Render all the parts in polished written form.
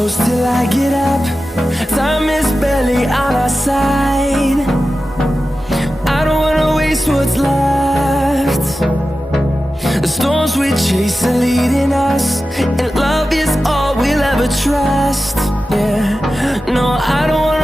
close till I get up. Time is barely on our side. I don't wanna waste what's left. The storms we chase are leading us, and love is all we'll ever trust. Yeah, no, I don't wanna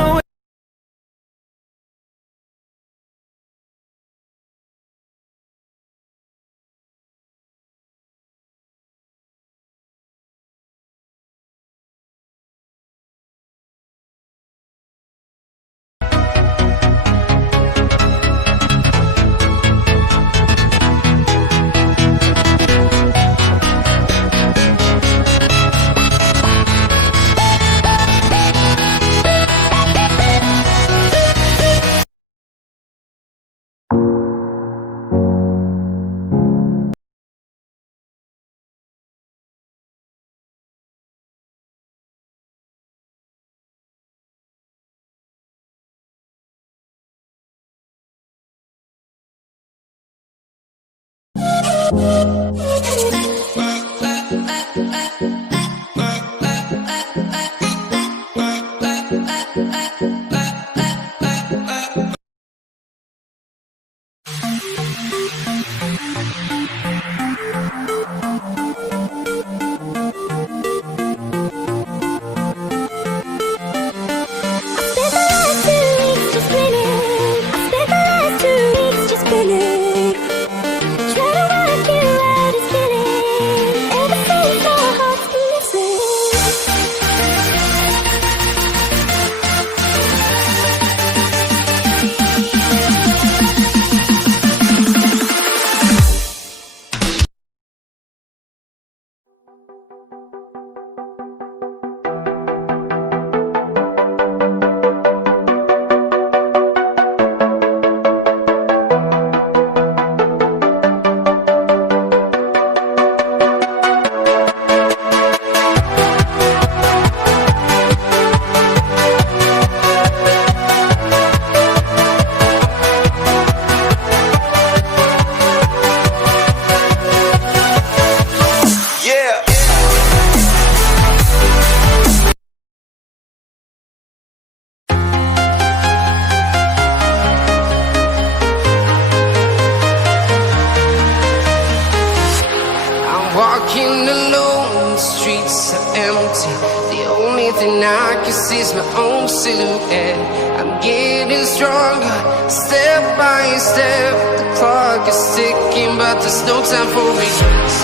walking alone, the streets are empty. The only thing I can see is my own silhouette. I'm getting stronger, step by step. The clock is ticking, but there's no time for regrets.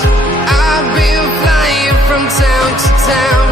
I've been flying from town to town,